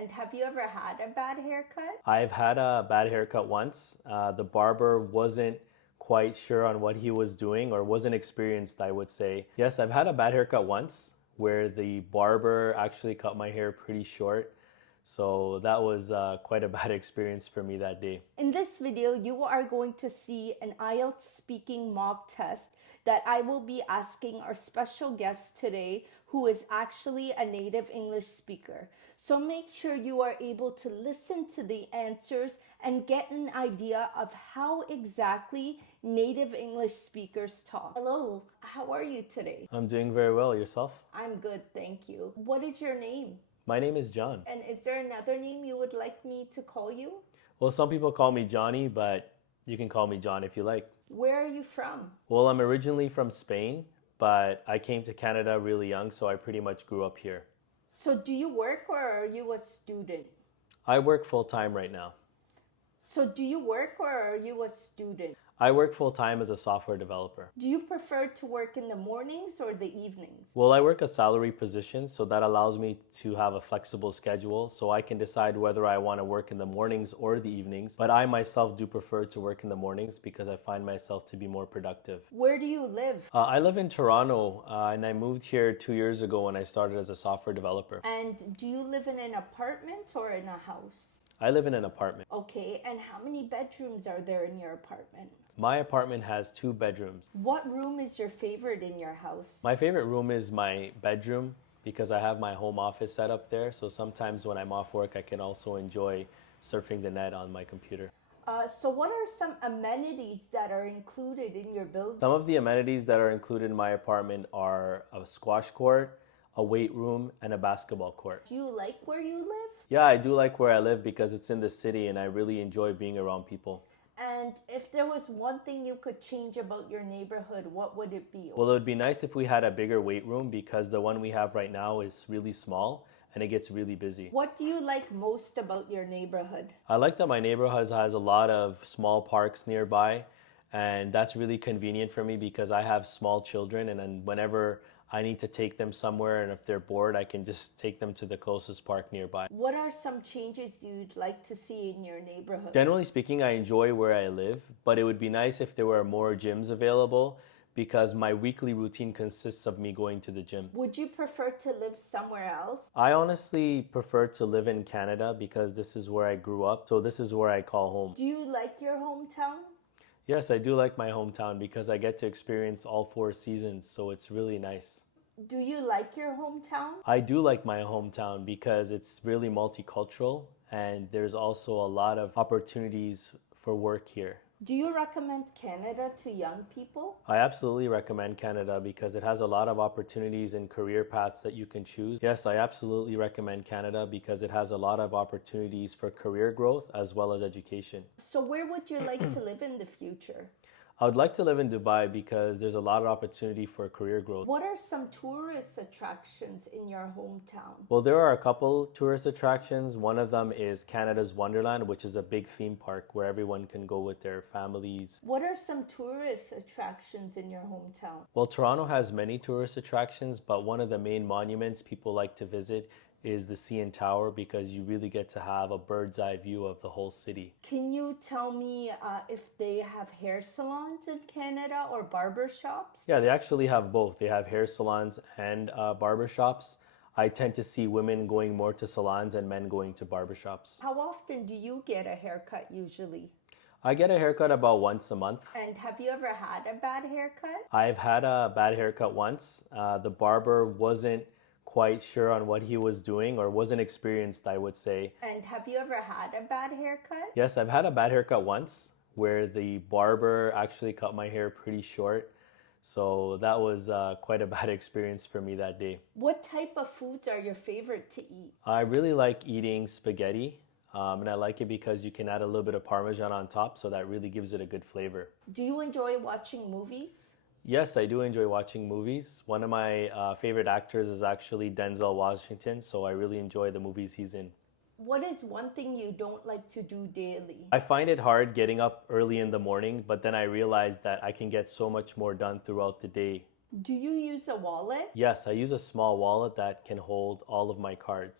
And have you ever had a bad haircut? I've had a bad haircut once. The barber wasn't quite sure on what he was doing or wasn't experienced, I would say. Yes, I've had a bad haircut once where the barber actually cut my hair pretty short. So that was quite a bad experience for me that day. In this video, you are going to see an IELTS speaking mock test that I will be asking our special guest today, who is actually a native English speaker. So make sure you are able to listen to the answers and get an idea of how exactly native English speakers talk. Hello, how are you today? I'm doing very well. Yourself? I'm good, thank you. What is your name? My name is John. And is there another name you would like me to call you? Well, some people call me Johnny, but you can call me John if you like. Where are you from? Well, I'm originally from Spain, but I came to Canada really young, so I pretty much grew up here. So do you work or are you a student? I work full time right now. So do you work or are you a student? I work full time as a software developer. Do you prefer to work in the mornings or the evenings? Well, I work a salary position, so that allows me to have a flexible schedule, so I can decide whether I want to work in the mornings or the evenings. But I myself do prefer to work in the mornings because I find myself to be more productive. Where do you live? I live in Toronto, and I moved here 2 years ago when I started as a software developer. And do you live in an apartment or in a house? I live in an apartment. Okay, and how many bedrooms are there in your apartment? My apartment has 2 bedrooms. What room is your favorite in your house? My favorite room is my bedroom because I have my home office set up there. So sometimes when I'm off work, I can also enjoy surfing the net on my computer. So what are some amenities that are included in your building? Some of the amenities that are included in my apartment are a squash court, a weight room, and a basketball court. Do you like where you live? Yeah, I do like where I live because it's in the city and I really enjoy being around people. And if there was one thing you could change about your neighborhood, what would it be? Well, it would be nice if we had a bigger weight room because the one we have right now is really small and it gets really busy. What do you like most about your neighborhood? I like that my neighborhood has a lot of small parks nearby, and that's really convenient for me because I have small children, and then whenever I need to take them somewhere and if they're bored, I can just take them to the closest park nearby. What are some changes you'd like to see in your neighborhood? Generally speaking, I enjoy where I live, but it would be nice if there were more gyms available because my weekly routine consists of me going to the gym. Would you prefer to live somewhere else? I honestly prefer to live in Canada because this is where I grew up, so this is where I call home. Do you like your hometown? Yes, I do like my hometown because I get to experience all 4 seasons, so it's really nice. Do you like your hometown? I do like my hometown because it's really multicultural and there's also a lot of opportunities for work here. Do you recommend Canada to young people? I absolutely recommend Canada because it has a lot of opportunities and career paths that you can choose. Yes, I absolutely recommend Canada because it has a lot of opportunities for career growth as well as education. So where would you like to live in the future? I would like to live in Dubai because there's a lot of opportunity for career growth. What are some tourist attractions in your hometown? Well, there are a couple tourist attractions. One of them is Canada's Wonderland, which is a big theme park where everyone can go with their families. What are some tourist attractions in your hometown? Well, Toronto has many tourist attractions, but one of the main monuments people like to visit is the CN Tower because you really get to have a bird's eye view of the whole city. Can you tell me if they have hair salons in Canada or barber shops? Yeah, they actually have both. They have hair salons and barber shops. I tend to see women going more to salons and men going to barber shops. How often do you get a haircut usually? I get a haircut about once a month. And have you ever had a bad haircut? I've had a bad haircut once. The barber wasn't quite sure on what he was doing or wasn't experienced, I would say. And have you ever had a bad haircut? Yes, I've had a bad haircut once where the barber actually cut my hair pretty short. So that was quite a bad experience for me that day. What type of foods are your favorite to eat? I really like eating spaghetti. And I like it because you can add a little bit of Parmesan on top, so that really gives it a good flavor. Do you enjoy watching movies? Yes, I do enjoy watching movies. One of my favorite actors is actually Denzel Washington, so I really enjoy the movies he's in. What is one thing you don't like to do daily? I find it hard getting up early in the morning, but then I realize that I can get so much more done throughout the day. Do you use a wallet? Yes, I use a small wallet that can hold all of my cards.